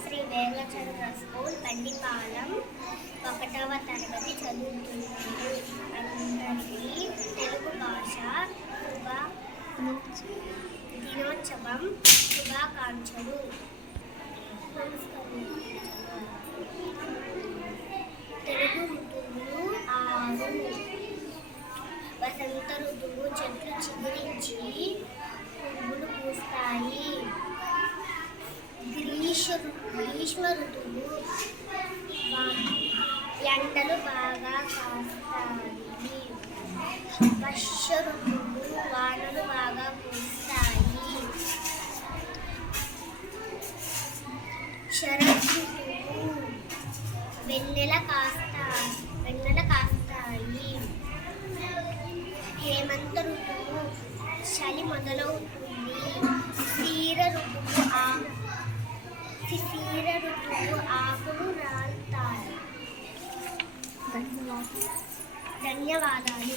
Shri వేగచంద్ర school Bandipalem 1వ తరగతి చదువుతున్నాను. అందరికీ తెలుగు భాష దినోత్సవం శుభాకాంక్షలు. తెలుగు ఋతువులు 6. వసంత ఋతువు చెట్లు చిగురించి పువ్వులు పూస్తాయి. గ్రీష్మ ఋతువు ఎండలు బాగా కాస్తాయి. వర్ష ఋతువు వానలు బాగా కురుస్తాయి. శరత్ ఋతువు వెన్నెల కాస్తాయి. హేమంత ఋతువు చలి మొదలవుతుంది. శిశిర ఋతువు ఆకులు రాలుతాయి. ధన్యవాదాలు.